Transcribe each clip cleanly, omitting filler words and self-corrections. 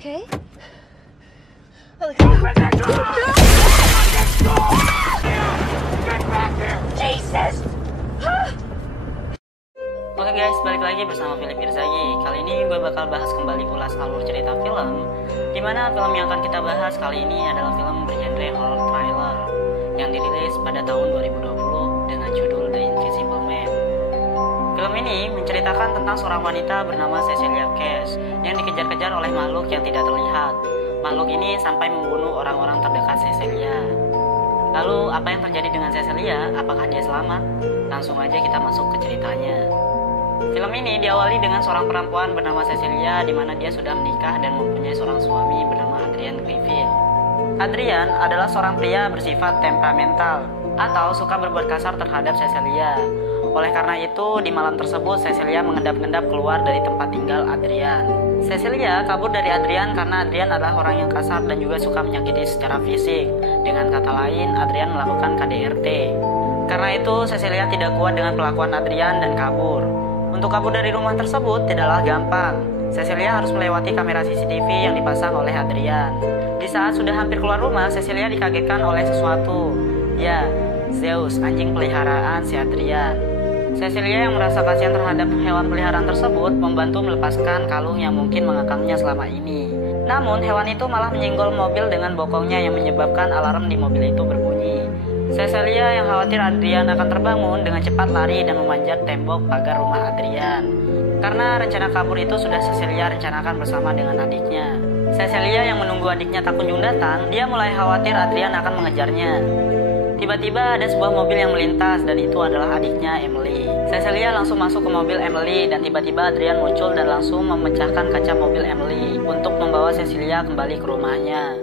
okay? Jesus! Oke guys, balik lagi bersama Philip Irzagi. Kali ini gue bakal bahas kembali ulas alur cerita film. Dimana film yang akan kita bahas kali ini adalah film bergenre horror thriller yang dirilis pada tahun 2020 dengan judul The Invisible Man. Film ini menceritakan tentang seorang wanita bernama Cecilia Cash yang dikejar-kejar oleh makhluk yang tidak terlihat. Makhluk ini sampai membunuh orang-orang terdekat Cecilia. Lalu apa yang terjadi dengan Cecilia? Apakah dia selamat? Langsung aja kita masuk ke ceritanya. Film ini diawali dengan seorang perempuan bernama Cecilia di mana dia sudah menikah dan mempunyai seorang suami bernama Adrian Griffin. Adrian adalah seorang pria bersifat temperamental atau suka berbuat kasar terhadap Cecilia. Oleh karena itu, di malam tersebut Cecilia mengendap-endap keluar dari tempat tinggal Adrian. Cecilia kabur dari Adrian karena Adrian adalah orang yang kasar dan juga suka menyakiti secara fisik. Dengan kata lain, Adrian melakukan KDRT. Karena itu, Cecilia tidak kuat dengan kelakuan Adrian dan kabur. Untuk kabur dari rumah tersebut tidaklah gampang. Cecilia harus melewati kamera CCTV yang dipasang oleh Adrian. Di saat sudah hampir keluar rumah, Cecilia dikagetkan oleh sesuatu. Ya, Zeus, anjing peliharaan si Adrian. Cecilia yang merasa kasihan terhadap hewan peliharaan tersebut membantu melepaskan kalung yang mungkin mengekangnya selama ini. Namun, hewan itu malah menyenggol mobil dengan bokongnya yang menyebabkan alarm di mobil itu berbunyi. Cecilia yang khawatir Adrian akan terbangun dengan cepat lari dan memanjat tembok pagar rumah Adrian. Karena rencana kabur itu sudah Cecilia rencanakan bersama dengan adiknya. Cecilia yang menunggu adiknya tak kunjung datang, dia mulai khawatir Adrian akan mengejarnya. Tiba-tiba ada sebuah mobil yang melintas dan itu adalah adiknya Emily. Cecilia langsung masuk ke mobil Emily dan tiba-tiba Adrian muncul dan langsung memecahkan kaca mobil Emily untuk membawa Cecilia kembali ke rumahnya.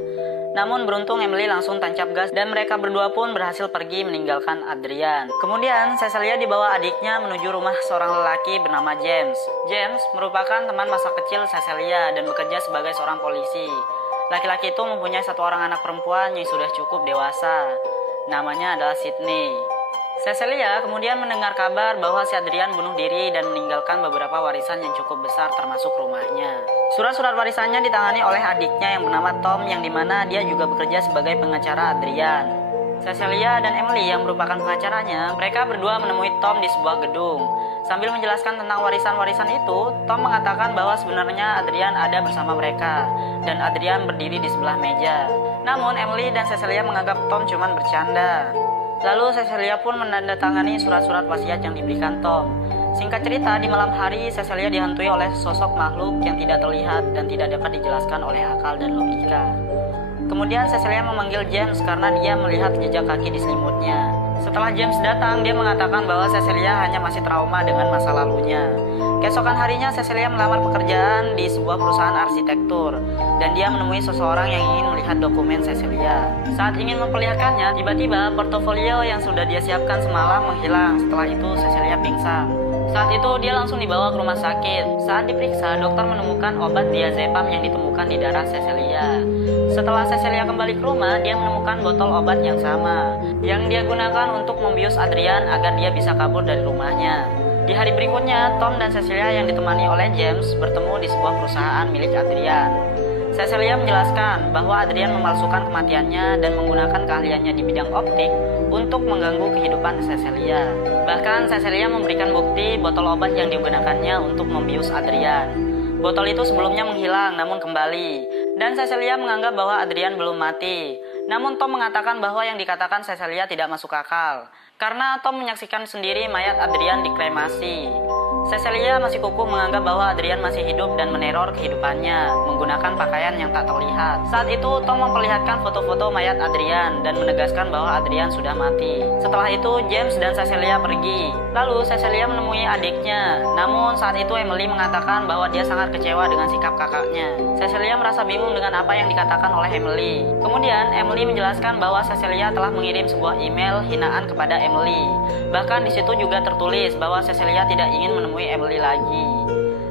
Namun beruntung Emily langsung tancap gas dan mereka berdua pun berhasil pergi meninggalkan Adrian. Kemudian Cecilia dibawa adiknya menuju rumah seorang lelaki bernama James. James merupakan teman masa kecil Cecilia dan bekerja sebagai seorang polisi. Laki-laki itu mempunyai satu orang anak perempuan yang sudah cukup dewasa. Namanya adalah Sydney. Cecilia kemudian mendengar kabar bahwa si Adrian bunuh diri dan meninggalkan beberapa warisan yang cukup besar termasuk rumahnya. Surat-surat warisannya ditangani oleh adiknya yang bernama Tom yang dimana dia juga bekerja sebagai pengacara Adrian. Cecilia dan Emily yang merupakan pengacaranya, mereka berdua menemui Tom di sebuah gedung. Sambil menjelaskan tentang warisan-warisan itu, Tom mengatakan bahwa sebenarnya Adrian ada bersama mereka dan Adrian berdiri di sebelah meja. Namun Emily dan Cecilia menganggap Tom cuma bercanda. Lalu Cecilia pun menandatangani surat-surat wasiat yang diberikan Tom. Singkat cerita, di malam hari Cecilia dihantui oleh sosok makhluk yang tidak terlihat dan tidak dapat dijelaskan oleh akal dan logika. Kemudian Cecilia memanggil James karena dia melihat jejak kaki di selimutnya. Setelah James datang, dia mengatakan bahwa Cecilia hanya masih trauma dengan masa lalunya. Keesokan harinya Cecilia melamar pekerjaan di sebuah perusahaan arsitektur dan dia menemui seseorang yang ingin melihat dokumen Cecilia. Saat ingin memperlihatkannya, tiba-tiba portofolio yang sudah dia siapkan semalam menghilang. Setelah itu Cecilia pingsan. Saat itu dia langsung dibawa ke rumah sakit. Saat diperiksa, dokter menemukan obat diazepam yang ditemukan di darah Cecilia. Setelah Cecilia kembali ke rumah, dia menemukan botol obat yang sama yang dia gunakan untuk membius Adrian agar dia bisa kabur dari rumahnya. Di hari berikutnya, Tom dan Cecilia yang ditemani oleh James bertemu di sebuah perusahaan milik Adrian. Cecilia menjelaskan bahwa Adrian memalsukan kematiannya dan menggunakan keahliannya di bidang optik untuk mengganggu kehidupan Cecilia. Bahkan Cecilia memberikan bukti botol obat yang digunakannya untuk membius Adrian. Botol itu sebelumnya menghilang namun kembali, dan Cecilia menganggap bahwa Adrian belum mati. Namun Tom mengatakan bahwa yang dikatakan Cecilia tidak masuk akal, karena Tom menyaksikan sendiri mayat Adrian dikremasi. Cecilia masih kukuh menganggap bahwa Adrian masih hidup dan meneror kehidupannya menggunakan pakaian yang tak terlihat. Saat itu Tom memperlihatkan foto-foto mayat Adrian dan menegaskan bahwa Adrian sudah mati. Setelah itu James dan Cecilia pergi. Lalu Cecilia menemui adiknya. Namun saat itu Emily mengatakan bahwa dia sangat kecewa dengan sikap kakaknya. Cecilia merasa bingung dengan apa yang dikatakan oleh Emily. Kemudian Emily menjelaskan bahwa Cecilia telah mengirim sebuah email hinaan kepada Emily. Bahkan di situ juga tertulis bahwa Cecilia tidak ingin menemui Emily lagi.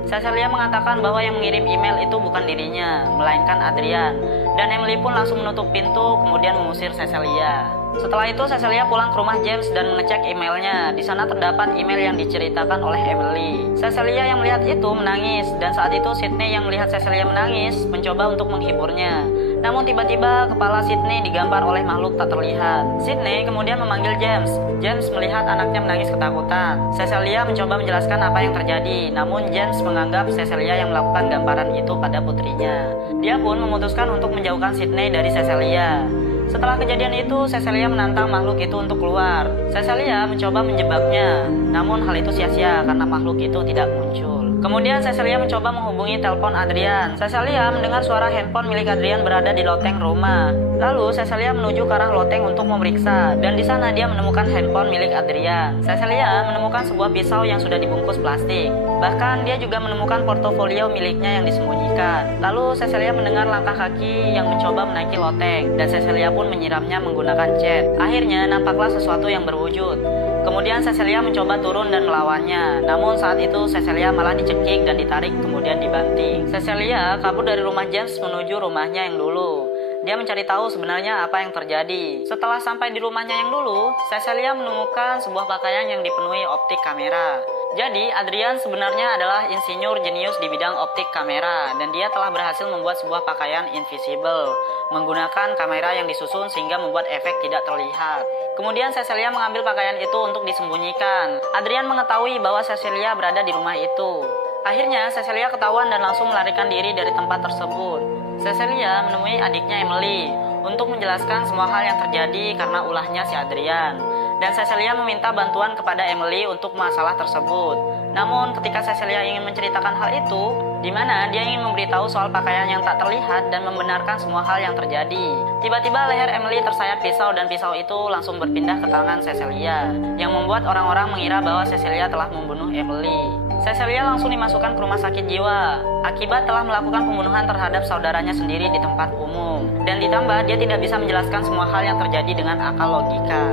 Cecilia mengatakan bahwa yang mengirim email itu bukan dirinya, melainkan Adrian. dan Emily pun langsung menutup pintu kemudian mengusir Cecilia. Setelah itu Cecilia pulang ke rumah James dan mengecek emailnya. Di sana terdapat email yang diceritakan oleh Emily. Cecilia yang melihat itu menangis, dan saat itu Sydney yang melihat Cecilia menangis mencoba untuk menghiburnya. Namun tiba-tiba kepala Sydney digambar oleh makhluk tak terlihat. Sydney kemudian memanggil James. James melihat anaknya menangis ketakutan. Cecilia mencoba menjelaskan apa yang terjadi, namun James menganggap Cecilia yang melakukan gambaran itu pada putrinya. Dia pun memutuskan untuk menjauhkan Sydney dari Cecilia. Setelah kejadian itu, Cecilia menantang makhluk itu untuk keluar. Cecilia mencoba menjebaknya, namun hal itu sia-sia karena makhluk itu tidak muncul. Kemudian Cecilia mencoba menghubungi telepon Adrian. Cecilia mendengar suara handphone milik Adrian berada di loteng rumah. Lalu Cecilia menuju ke arah loteng untuk memeriksa, dan di sana dia menemukan handphone milik Adrian. Cecilia menemukan sebuah pisau yang sudah dibungkus plastik. Bahkan dia juga menemukan portofolio miliknya yang disembunyikan. Lalu Cecilia mendengar langkah kaki yang mencoba menaiki loteng, dan Cecilia pun menyiramnya menggunakan cat. Akhirnya nampaklah sesuatu yang berwujud. Kemudian Cecilia mencoba turun dan melawannya. Namun saat itu Cecilia malah dicekik dan ditarik kemudian dibanting. Cecilia kabur dari rumah James menuju rumahnya yang dulu. Dia mencari tahu sebenarnya apa yang terjadi. Setelah sampai di rumahnya yang dulu, Cecilia menemukan sebuah pakaian yang dipenuhi optik kamera. Jadi Adrian sebenarnya adalah insinyur jenius di bidang optik kamera, dan dia telah berhasil membuat sebuah pakaian invisible menggunakan kamera yang disusun sehingga membuat efek tidak terlihat. Kemudian Cecilia mengambil pakaian itu untuk disembunyikan. Adrian mengetahui bahwa Cecilia berada di rumah itu. Akhirnya Cecilia ketahuan dan langsung melarikan diri dari tempat tersebut. Cecilia menemui adiknya Emily untuk menjelaskan semua hal yang terjadi karena ulahnya si Adrian. Dan Cecilia meminta bantuan kepada Emily untuk masalah tersebut. Namun ketika Cecilia ingin menceritakan hal itu, di mana dia ingin memberitahu soal pakaian yang tak terlihat dan membenarkan semua hal yang terjadi, tiba-tiba leher Emily tersayat pisau dan pisau itu langsung berpindah ke tangan Cecilia, yang membuat orang-orang mengira bahwa Cecilia telah membunuh Emily. Cecilia langsung dimasukkan ke rumah sakit jiwa akibat telah melakukan pembunuhan terhadap saudaranya sendiri di tempat umum. Dan ditambah dia tidak bisa menjelaskan semua hal yang terjadi dengan akal logika.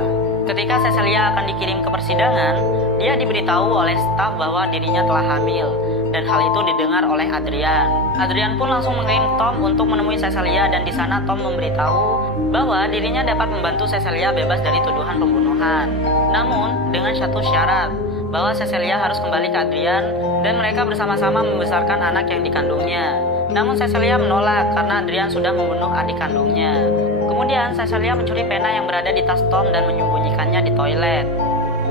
Ketika Cecilia akan dikirim ke persidangan, dia diberitahu oleh staf bahwa dirinya telah hamil, dan hal itu didengar oleh Adrian. Adrian pun langsung mengirim Tom untuk menemui Cecilia, dan di sana Tom memberitahu bahwa dirinya dapat membantu Cecilia bebas dari tuduhan pembunuhan. Namun dengan satu syarat, bahwa Cecilia harus kembali ke Adrian dan mereka bersama-sama membesarkan anak yang dikandungnya. Namun Cecilia menolak karena Adrian sudah membunuh adik kandungnya. Kemudian Cecilia mencuri pena yang berada di tas Tom dan menyembunyikannya di toilet.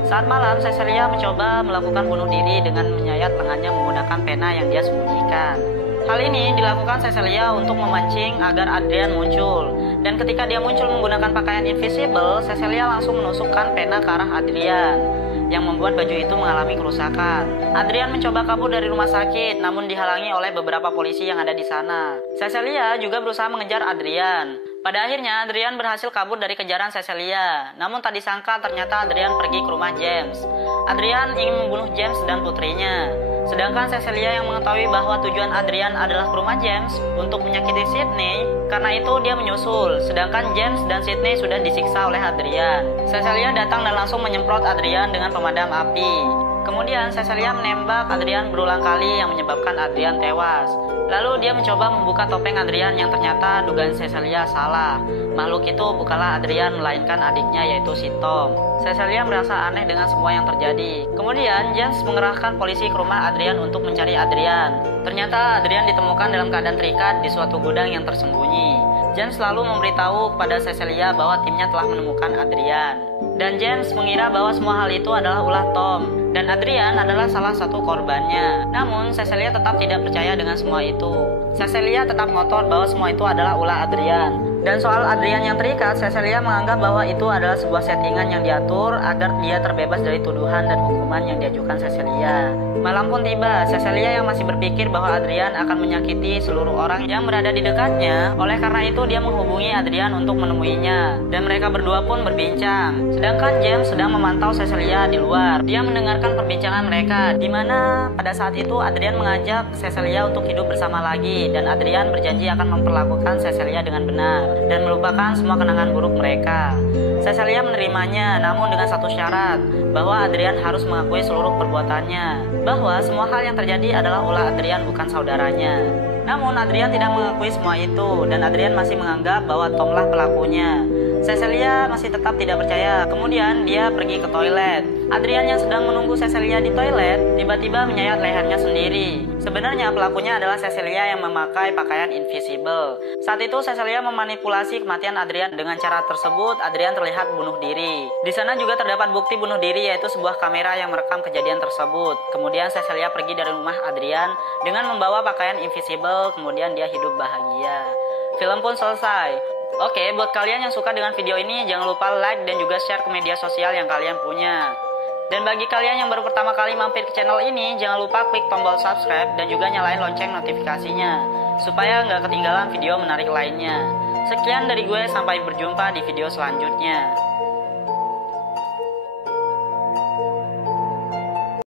Saat malam, Cecilia mencoba melakukan bunuh diri dengan menyayat lengannya menggunakan pena yang dia sembunyikan. Hal ini dilakukan Cecilia untuk memancing agar Adrian muncul. Dan ketika dia muncul menggunakan pakaian invisible, Cecilia langsung menusukkan pena ke arah Adrian, yang membuat baju itu mengalami kerusakan. Adrian mencoba kabur dari rumah sakit, namun dihalangi oleh beberapa polisi yang ada di sana. Cecilia juga berusaha mengejar Adrian. Pada akhirnya, Adrian berhasil kabur dari kejaran Cecilia. Namun tak disangka ternyata Adrian pergi ke rumah James. Adrian ingin membunuh James dan putrinya. Sedangkan Cecilia yang mengetahui bahwa tujuan Adrian adalah ke rumah James untuk menyakiti Sydney, karena itu dia menyusul. Sedangkan James dan Sydney sudah disiksa oleh Adrian. Cecilia datang dan langsung menyemprot Adrian dengan pemadam api. Kemudian Cecilia menembak Adrian berulang kali yang menyebabkan Adrian tewas. Lalu dia mencoba membuka topeng Adrian yang ternyata dugaan Cecilia salah. Makhluk itu bukanlah Adrian melainkan adiknya yaitu si Tom. Cecilia merasa aneh dengan semua yang terjadi. Kemudian James mengerahkan polisi ke rumah Adrian untuk mencari Adrian. Ternyata Adrian ditemukan dalam keadaan terikat di suatu gudang yang tersembunyi. James selalu memberitahu kepada Cecilia bahwa timnya telah menemukan Adrian. Dan James mengira bahwa semua hal itu adalah ulah Tom, dan Adrian adalah salah satu korbannya. Namun Cecilia tetap tidak percaya dengan semua itu. Cecilia tetap ngotot bahwa semua itu adalah ulah Adrian. Dan soal Adrian yang terikat, Cecilia menganggap bahwa itu adalah sebuah settingan yang diatur agar dia terbebas dari tuduhan dan hukuman yang diajukan Cecilia. Malam pun tiba, Cecilia yang masih berpikir bahwa Adrian akan menyakiti seluruh orang yang berada di dekatnya. Oleh karena itu dia menghubungi Adrian untuk menemuinya, dan mereka berdua pun berbincang. Sedangkan James sedang memantau Cecilia di luar. Dia mendengarkan perbincangan mereka, di mana pada saat itu Adrian mengajak Cecilia untuk hidup bersama lagi, dan Adrian berjanji akan memperlakukan Cecilia dengan benar dan melupakan semua kenangan buruk mereka. Cecilia menerimanya, namun dengan satu syarat, bahwa Adrian harus mengakui seluruh perbuatannya, bahwa semua hal yang terjadi adalah ulah Adrian bukan saudaranya. Namun Adrian tidak mengakui semua itu dan Adrian masih menganggap bahwa Tomlah pelakunya. Cecilia masih tetap tidak percaya. Kemudian dia pergi ke toilet. Adrian yang sedang menunggu Cecilia di toilet tiba-tiba menyayat lehernya sendiri. Sebenarnya pelakunya adalah Cecilia yang memakai pakaian invisible. Saat itu Cecilia memanipulasi kematian Adrian. Dengan cara tersebut Adrian terlihat bunuh diri. Di sana juga terdapat bukti bunuh diri, yaitu sebuah kamera yang merekam kejadian tersebut. Kemudian Cecilia pergi dari rumah Adrian dengan membawa pakaian invisible. Kemudian dia hidup bahagia. Film pun selesai. Oke, buat kalian yang suka dengan video ini, jangan lupa like dan juga share ke media sosial yang kalian punya. Dan bagi kalian yang baru pertama kali mampir ke channel ini, jangan lupa klik tombol subscribe dan juga nyalain lonceng notifikasinya, supaya nggak ketinggalan video menarik lainnya. Sekian dari gue, sampai berjumpa di video selanjutnya.